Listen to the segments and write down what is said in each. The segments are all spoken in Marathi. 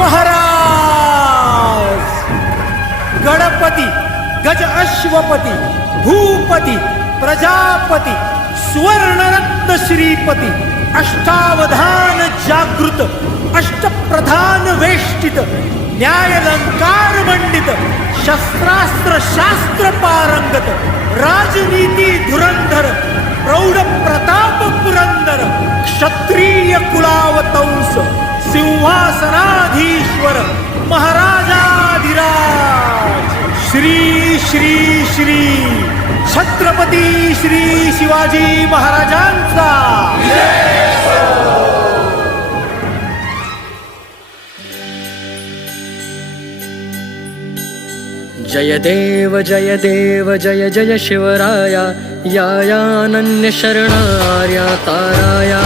महाराज! गणपती गज अश्वपती भूपती प्रजापती सुवर्णरत्न श्रीपती अष्टावधान जागृत अष्टप्रधान वेष्टित न्यायलंकार मंडित शस्त्रास्त्र शास्त्र पारंगत राजनीती धुरंधर प्रौढ प्रताप पुरंदर क्षत्रिय कुला सिंहासनाधीश्वर महाराजाधिराज। श्री श्री श्री छत्रपती श्री शिवाजी महाराजांचा। जय देव जय देव जय जय शिवराया यायानन्य शरणार्या ताराया।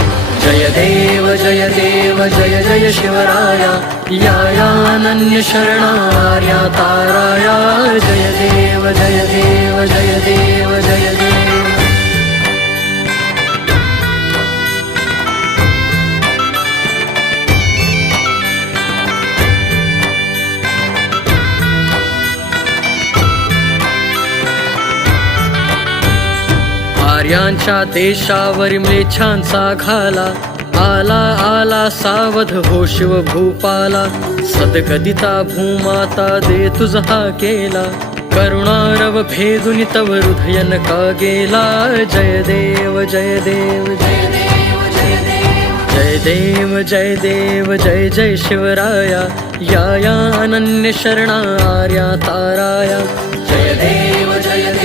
जय देव जय देव जय जय शिवराया यायानन्य शरणार्या ताराया आर्यांच्या देशावर म्लेच्छांचा घाला. आला आला सावध हो शिव भूपाला सदगदिता भूमाता दे तुझा केला. करुणारव भेदुनि तव हृदयन का गेला. जय देव जय देव जय देव जय देव जय जय शिवराया. या या अनन्य शरणार्या ताराया. जय देव जय देव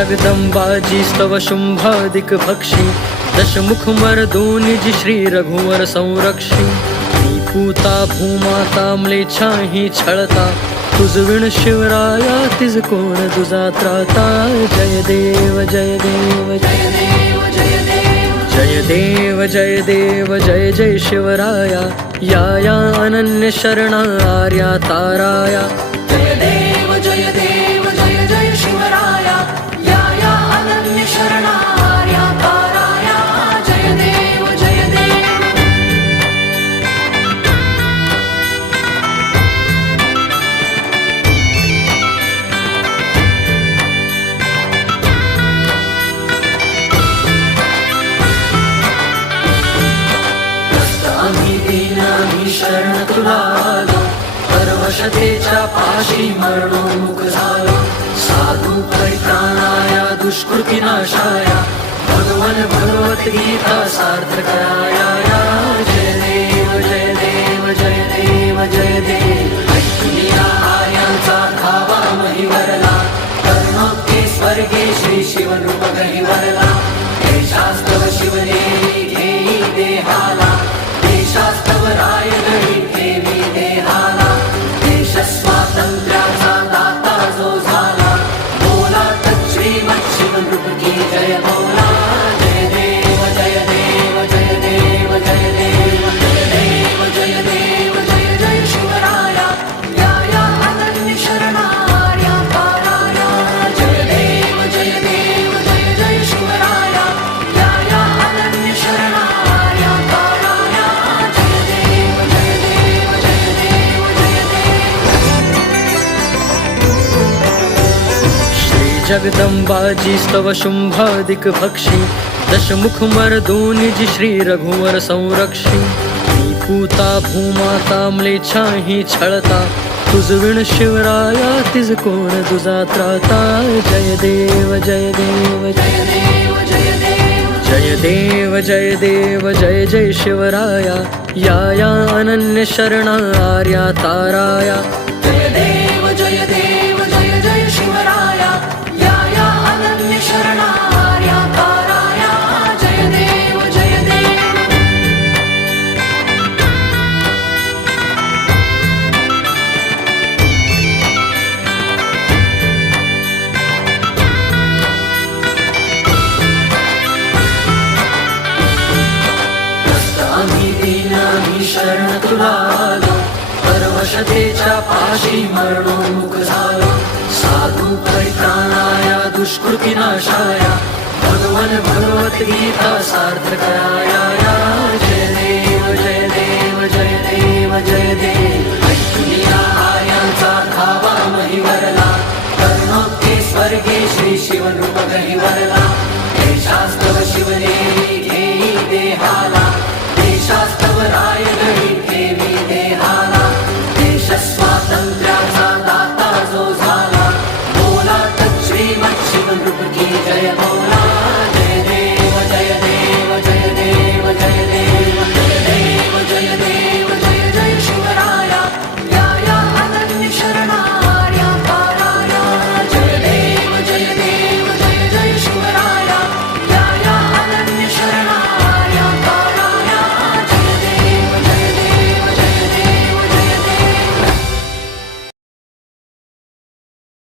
जगदम्बाजी स्तव शुंभादिक भक्षी। दशमुख मर्दोनिज श्री रघुवर संरक्षी। पूता भूमाता म्लेच्छाही छळता। तुजविण शिवराया तिज कोण तुझा त्राता जय देव जय देव जय देव। जय देव जय देव जय जय शिवराया। या या अनन्य शरणार्या ताराया। शरण तुला पाशी मरणोमुख झालो. साधू परित्राणाया दुष्कृती नाशाया भगवन भगवद्गीता सार्थकाया जय देव जय देव जय देव जय देव. आयांचा धावा महिवरला. कर्णोक्ती स्वर्गे श्री शिवनृपगहिवर जगदम्बाजी स्तव शुंभादिक भक्षी। दशमुख मर्दोनिज श्री रघुवर संरक्षी। पूता भूमाता म्लेच्छाही छळता। तुजविण शिवराया तिज कोण तुझा त्राता जय देव जय देव जय देव जय देव जय देव जय जय शिवराया। या या अनन्य शरणार्या ताराया। जय देव जय देव। शरण तुला आलो परवशतेच्या पाशी मुख झालो. साधू परित्राणाया दुष्कृती नाशाया भगवन भगवत गीता सार्थकाया